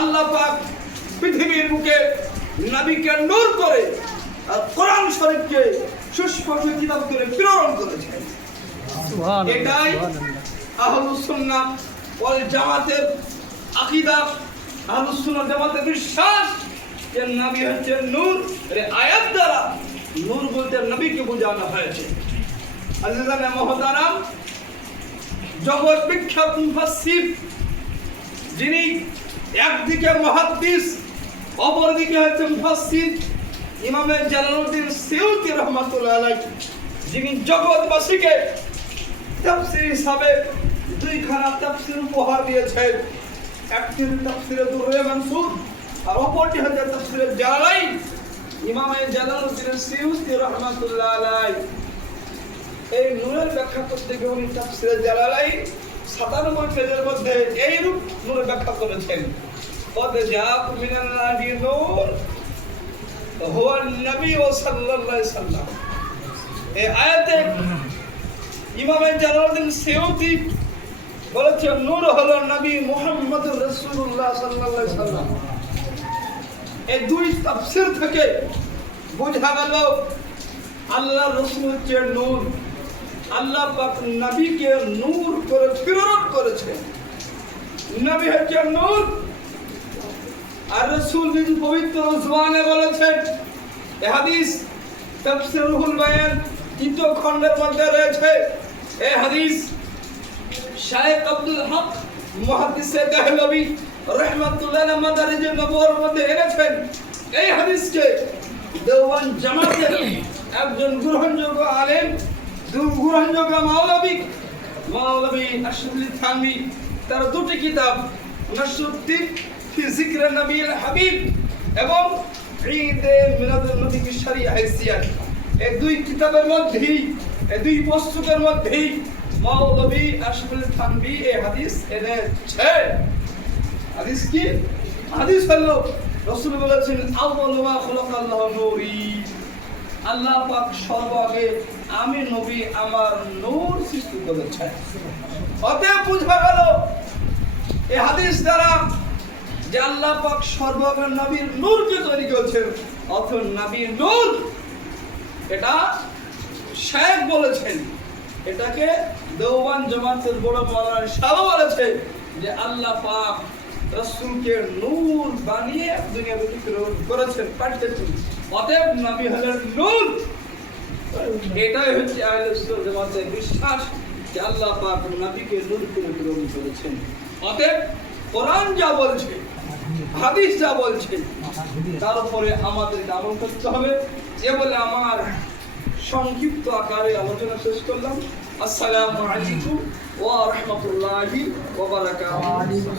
আল্লাহ পাক পৃথিবীর বুকে নবীকে নূর করে আর কোরআন শরীফকে সুস্পষ্ট কিতাব করে প্রেরণ করেছেন। এটাই আহলুস সুন্নাহ ওয়াল জামাতের আকীদা, আহলুস সুন্নাহ জামাতের বিশ্বাস যে নবী হচ্ছে নূর। এই আয়াত দ্বারা নূর বলতে নবীকে বোঝানো হয়েছে। আজিজানে মুহতারাম, জগৎ বিখ্যাত মুফাসসির যিনি একদিকে মুহাদ্দিস অপরদিকে হচ্ছে মুফাসসির, ইমামে জালালউদ্দিন সিয়ুতি রাহমাতুল্লাহ আলাইহি, যিনি জগৎবাসীকে তাফসীর হিসাবে দুইখানা তাফসীর উপহার দিয়েছেন। একটি তাফসীরে দুররে মানসুর আর অপরটি হচ্ছে তাফসীরে জালালাইন। ইমামে জালালউদ্দিন সিয়ুতি রাহমাতুল্লাহ আলাইহি এই নূরের ব্যাখ্যা করতে গিয়ে উনি তাফসীরে জালালাইন 97 পেজের মধ্যে এই রূপ নূরের ব্যাখ্যা করেছেন। قد جاءكم من الله نور هو النبي صلى الله عليه وسلم। এই আয়াতে ইমাম জালালউদ্দিন সিয়ুতি বলেছেন নূর হলো নবী মুহাম্মদ রাসূলুল্লাহ সাল্লাল্লাহু আলাইহি ওয়াসাল্লাম। এই দুই তাফসীর থেকে বোঝা গেল আল্লাহ রাসূল হচ্ছে নূর। আল্লাহ পাক নবীকে নূর করে প্রেরণ করেছেন। নবী হচ্ছে নূর। আর রাসূল যিনি পবিত্র জবানে বলেছেন, এই হাদিস তাফসীর রুহুল বায়ান 3 খণ্ডের মধ্যে রয়েছে। এই হাদিস শাইখ আব্দুল হক মুহাদ্দিসে দেহলভী রাহমাতুল্লাহ আলাইহি মাদারিজুন নবুওয়ার মধ্যে এনেছেন। এই হাদিসকে দেওবন্দ জামাতের একজন গ্রহণযোগ্য আলেম, গ্রহণযোগ্য মাওলাভী আশরাফুল থানভী তার দুটি কিতাব নাশরুদ্দিন ফি যিকর নবীল হাবিব এবং ঈদে মিলাদুন নবী কি শরিয়া হাইসিয়াত, এই দুই কিতাবের মধ্যেই, এই দুই পুস্তকের মধ্যেই মাওলাভী আশরাফুল থানভী এই হাদিস এনেছে। হাদিস কি? হাদিস হলো রাসূল বলেছেন আউয়ালু মা খালাকাল্লাহু নূরি, আল্লাহ পাক সর্বাগে আমি নবী আমার নূর সৃষ্টি করেছেন। অতএব বুঝা গেল এই হাদিস দ্বারা যে আল্লাহ পাক সর্বাগে নবীর নূরকে তৈরি করেছেন। অথচ নবীর নূর এটা শাইখ বলেছেন, এটাকে দেওবন্দ জামাতের বড় মাওলানা সাহেব বলেছে যে আল্লাহ পাক রাসূলকে নূর বানিয়ে দুনিয়াতে প্রেরণ করেছেন, পাঠিয়েছেন। অতএব নবী হলেন নূর। এটাই হচ্ছে আহলে সুন্নাত জামাতের বিশ্বাস যে আল্লাহ পাক নবীকে নূর করে প্রেরণ করেছেন। অতএব কোরআন যা বলছে, হাদিস যা বলছে, তার উপরে আমাদের আমল করতে হবে। এ বলে আমার সংক্ষিপ্ত আকারে আলোচনা শেষ করলাম। আসসালামু আলাইকুম ওয়া রাহমাতুল্লাহি ওয়া বারাকাতুহু।